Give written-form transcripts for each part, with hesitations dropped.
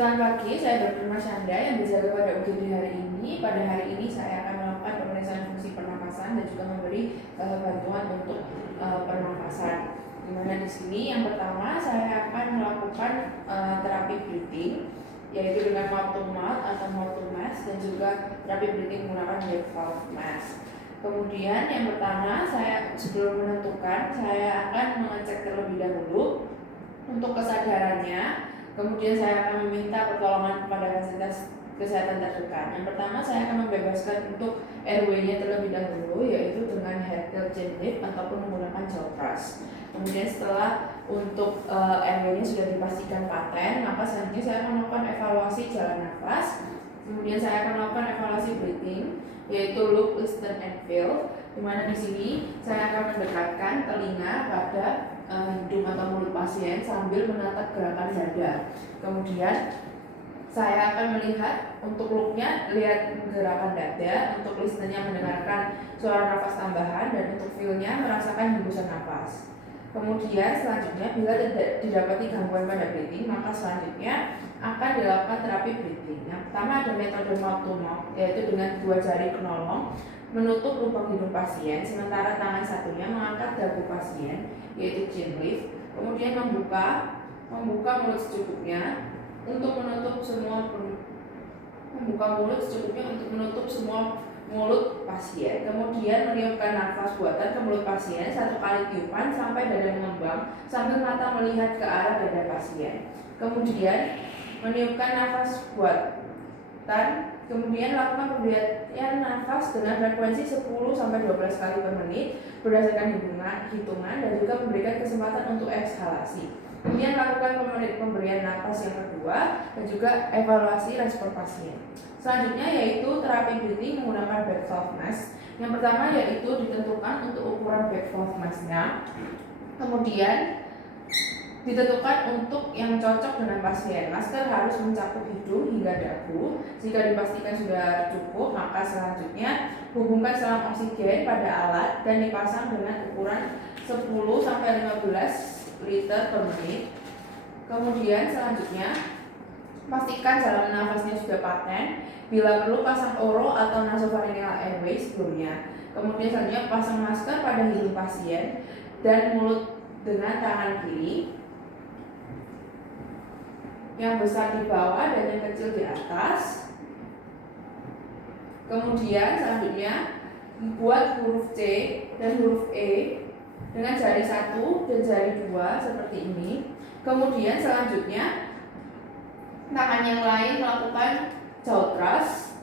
Selamat pagi, saya Dr. Marsyanda yang berjaga pada UGD hari ini. Pada hari ini saya akan melakukan pemeriksaan fungsi pernapasan dan juga memberi bantuan untuk pernapasan. Dimana di sini yang pertama saya akan melakukan terapi breathing, yaitu dengan mouth to mouth atau mouth to mask, dan juga terapi breathing menggunakan back valve mask. Kemudian yang pertama sebelum menentukan saya akan mengecek terlebih dahulu untuk kesadarannya. Kemudian saya akan meminta pertolongan kepada fasilitas kesehatan terdekat. Yang pertama saya akan membebaskan untuk airway-nya terlebih dahulu, yaitu dengan Hertel chain lift ataupun menggunakan jaw thrust. Kemudian setelah untuk airway-nya sudah dipastikan paten, maka selanjutnya saya akan melakukan evaluasi jalan nafas. Kemudian saya akan melakukan evaluasi breathing, yaitu look, listen, and feel. Di mana di sini saya akan mendekatkan telinga pada hidung atau mulut pasien sambil menatap gerakan dada. Kemudian saya akan melihat untuk look-nya lihat gerakan dada, untuk listennya mendengarkan suara nafas tambahan, dan untuk feel-nya merasakan hembusan nafas. Kemudian selanjutnya bila tidak didapati gangguan pada breathing, maka selanjutnya akan dilakukan terapi breathing. Yang pertama ada metode mouth to mouth, yaitu dengan 2 jari penolong menutup lubang hidung pasien, sementara tangan satunya mengangkat dagu pasien, yaitu chin lift. Kemudian membuka mulut secukupnya untuk menutup semua mulut pasien. Kemudian meniupkan nafas buatan ke mulut pasien 1 kali tiupan sampai dada mengembang sambil mata melihat ke arah dada pasien. Kemudian meniupkan nafas buatan. Kemudian lakukan pemberian nafas dengan frekuensi 10-12 kali per menit berdasarkan hitungan dan juga memberikan kesempatan untuk ekhalasi. Kemudian lakukan pemberian nafas yang kedua dan juga evaluasi respon pasien. Selanjutnya yaitu terapi breathing menggunakan back valve mask. Yang pertama yaitu ditentukan untuk ukuran back valve mask-nya. Kemudian ditentukan untuk yang cocok dengan pasien. Masker harus mencakup hidung hingga dagu. Jika dipastikan sudah cukup, maka selanjutnya hubungkan selang oksigen pada alat dan dipasang dengan ukuran 10-15 liter per menit. Kemudian selanjutnya pastikan jalan nafasnya sudah paten. Bila perlu pasang oro atau nasopharyngeal airway sebelumnya. Kemudian selanjutnya pasang masker pada hidung pasien dan mulut dengan tangan kiri, yang besar di bawah dan yang kecil di atas. Kemudian selanjutnya buat huruf C dan huruf E dengan jari 1 dan jari 2 seperti ini. Kemudian selanjutnya tangan yang lain melakukan jaw thrust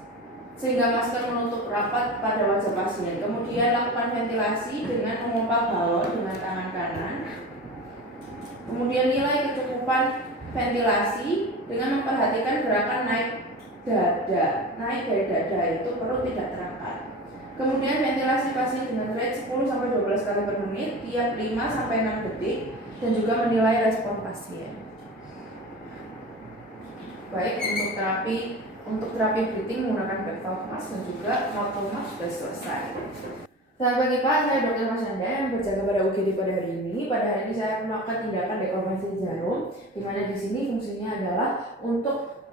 sehingga masker menutup rapat pada wajah pasien. Kemudian lakukan ventilasi dengan memompa balon dengan tangan kanan. Kemudian nilai kecukupan ventilasi dengan memperhatikan gerakan naik dari dada itu perut tidak terangkat. Kemudian ventilasi pasien dengan rate 10-12 kali per menit tiap 5-6 detik dan juga menilai respon pasien. Baik, untuk terapi breathing menggunakan back valve mask dan juga mouth to mouth sudah selesai. Selamat pagi Pak, saya Dr. Marsyanda yang berjaga pada UGD pada hari ini. Pada hari ini saya akan melakukan tindakan dekompresi jarum, di mana di sini fungsinya adalah untuk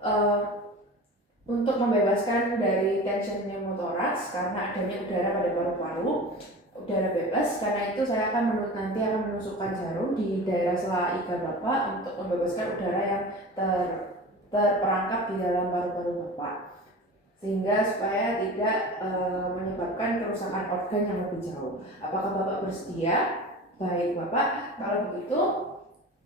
membebaskan dari tension pneumotoraks karena adanya udara pada paru-paru, udara bebas. Karena itu saya akan nanti menusukkan jarum di daerah sela iga Bapak untuk membebaskan udara yang terperangkap di dalam paru-paru Bapak, sehingga supaya tidak menyebabkan kerusakan organ yang lebih jauh. Apakah Bapak bersedia? Baik Bapak, kalau begitu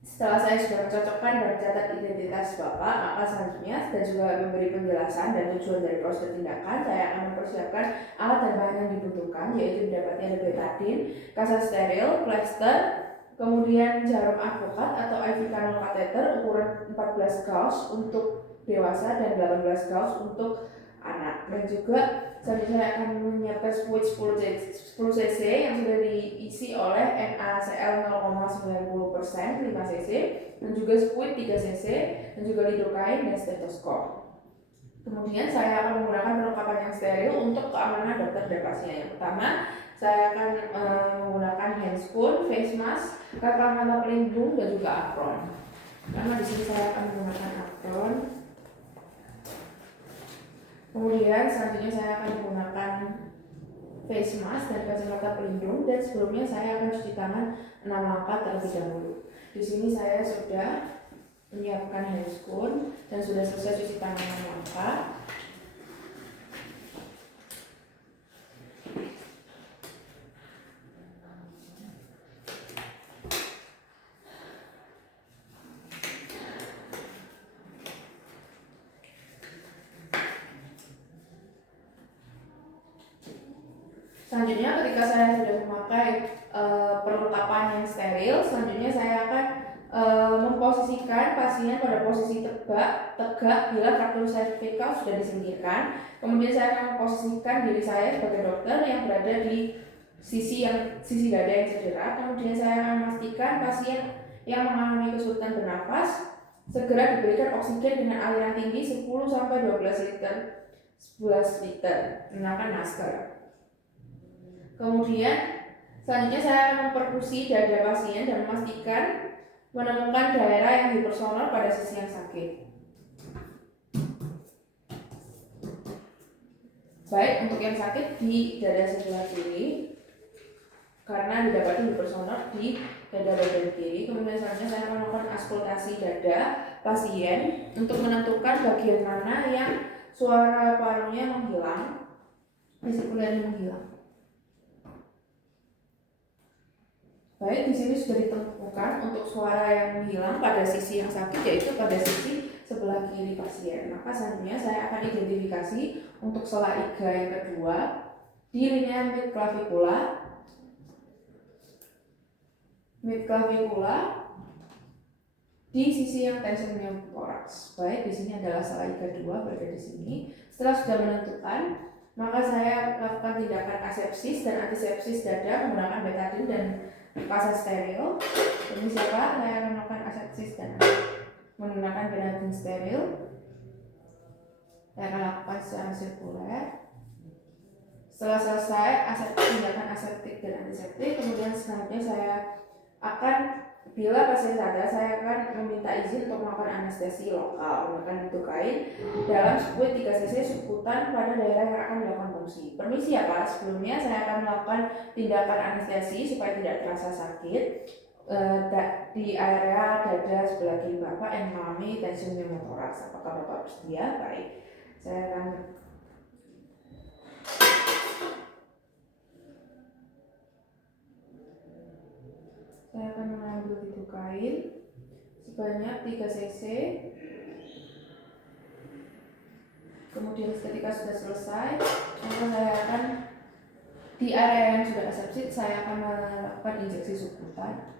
setelah saya sudah mencocokkan dan mencatat identitas Bapak, maka selanjutnya dan juga memberi penjelasan dan tujuan dari prosedur tindakan, saya akan mempersiapkan alat dan bahan yang dibutuhkan, yaitu didapati ada betadine, kaset steril, plester, kemudian jarum advokat atau IV canal catheter ukuran 14 gauge untuk dewasa dan 18 gauge untuk anak. Dan juga selanjutnya saya akan menyiapkan fluid 10 cc yang sudah diisi oleh NaCl 0,90% 5 cc dan juga fluid 3 cc dan juga lidocaine dan stetoskop. Kemudian saya akan menggunakan perlengkapan yang steril untuk keamanan dokter dan pasien. Yang pertama, saya akan menggunakan handscoon, face mask, kacamata pelindung dan juga apron. Karena di sini saya akan menggunakan apron Kemudian selanjutnya saya akan menggunakan face mask dan kacamata pelindung, dan sebelumnya saya akan cuci tangan 6 langkah terlebih dahulu. Di sini saya sudah menyiapkan handscoon dan sudah selesai cuci tangan 6 langkah. Selanjutnya ketika saya sudah memakai perlengkapan yang steril, selanjutnya saya akan memposisikan pasien pada posisi tegak bila fraktur servikal sudah disingkirkan. Kemudian saya akan memposisikan diri saya sebagai dokter yang berada di sisi dada yang cedera. Kemudian saya akan memastikan pasien yang mengalami kesulitan bernafas segera diberikan oksigen dengan aliran tinggi 10-12 liter 11 liter menggunakan masker. Kemudian selanjutnya saya akan memperkusi dada pasien dan memastikan menemukan daerah yang hipersonor pada sisi yang sakit. Baik, untuk yang sakit di dada sebelah kiri karena didapati hipersonor di dada bagian kiri. Kemudian selanjutnya saya akan melakukan auskultasi dada pasien untuk menentukan bagian mana yang suara parunya menghilang, vesikulernya menghilang. Baik, di sini sudah ditemukan untuk suara yang menghilang pada sisi yang sakit, yaitu pada sisi sebelah kiri pasien. Maka selanjutnya saya akan identifikasi untuk sela iga yang kedua di linea mid clavicula di sisi yang tension pneumothorax. Baik, di sini adalah sela iga 2 berada di sini. Setelah sudah menentukan, maka saya lakukan tindakan asepsis dan antisepsis dada menggunakan betadine dan pasa steril. Ini siapa? Saya akan melakukan asepsis dan menggunakan betadine steril. Saya akan lakukan secara sirkuler. Setelah selesai tindakan aseptik dan antiseptik, kemudian selanjutnya saya akan, bila pasien sadar, saya akan meminta izin untuk melakukan anestesi lokal menggunakan bentuk kain dalam squid 3 cc subkutan pada daerah yang akan dilakukan fungsi. Permisi ya Pak, sebelumnya saya akan melakukan tindakan anestesi supaya tidak terasa sakit di area dada sebelah kiri Bapak yang mengalami tension pneumothorax. Apakah Bapak bersedia? Baik, saya akan mengambil bentuk kain sebanyak 3 cc. Kemudian ketika sudah selesai, maka saya akan di area yang sudah asepsis, saya akan melakukan injeksi subkutan.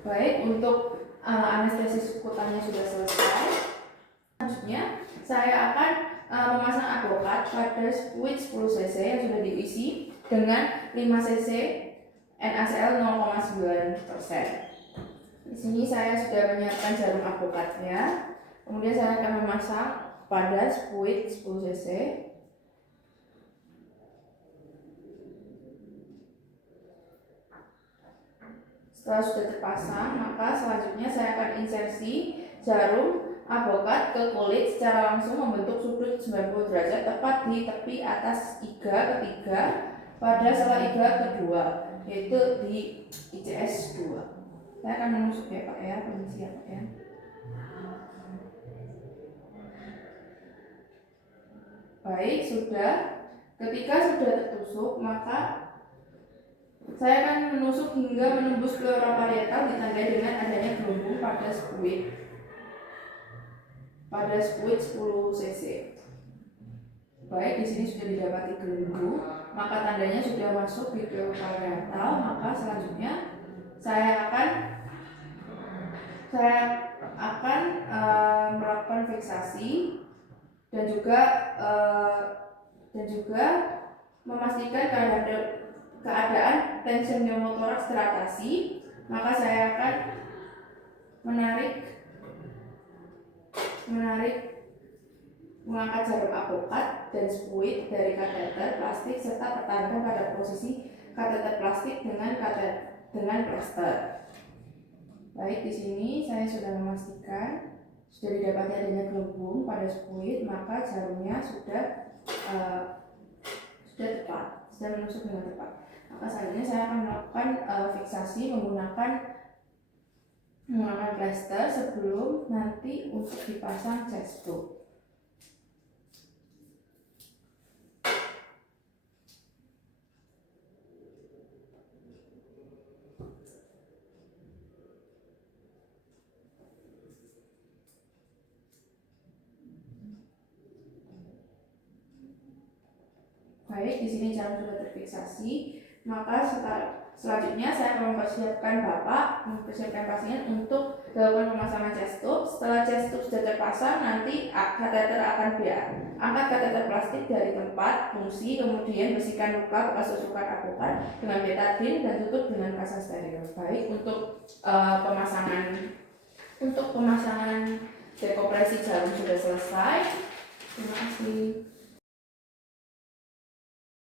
Baik, untuk anestesi subkutannya sudah selesai. Selanjutnya saya akan memasang advokat pada squid 10 cc yang sudah diisi dengan 5 cc NaCl 0,9%. Di sini saya sudah menyiapkan jarum advokatnya. Kemudian saya akan memasang pada squid 10 cc. Setelah sudah terpasang, maka selanjutnya saya akan insersi jarum advokat ke kulit secara langsung membentuk sudut 90 derajat tepat di tepi atas iga ketiga pada sela iga kedua, yaitu di ICS 2. Saya akan menusuk ya Pak ya, permisi ya Pak ya. Baik, sudah. Ketika sudah tertusuk, maka saya akan menusuk hingga menembus pleura parietal ditandai dengan adanya gelembung pada squid 10 cc. Baik, di sini sudah didapati gelembung, maka tandanya sudah masuk di pleura parietal. Maka selanjutnya saya akan melakukan fiksasi dan juga memastikan keadaan tension pneumotoraks teratasi, maka saya akan mengangkat jarum apokat dan spuit dari kateter plastik serta pertahankan pada posisi kateter plastik dengan plaster. Baik, di sini saya sudah memastikan sudah didapati adanya gelembung pada spuit, maka jarumnya sudah tepat, sudah menusuk dengan tepat. Maka selanjutnya saya akan melakukan fiksasi menggunakan plaster sebelum nanti untuk dipasang chest tube. Baik, di sini jarum sudah terfiksasi, maka selanjutnya saya akan mempersiapkan pasien untuk dilakukan pemasangan chest tube. Setelah chest tube sudah terpasang, nanti kateter akan angkat kateter plastik dari tempat fungsi, kemudian bersihkan luka bekas tusukan apokat dengan betadine dan tutup dengan kasa steril. Baik, untuk pemasangan dekompresi jarum sudah selesai. Terima kasih.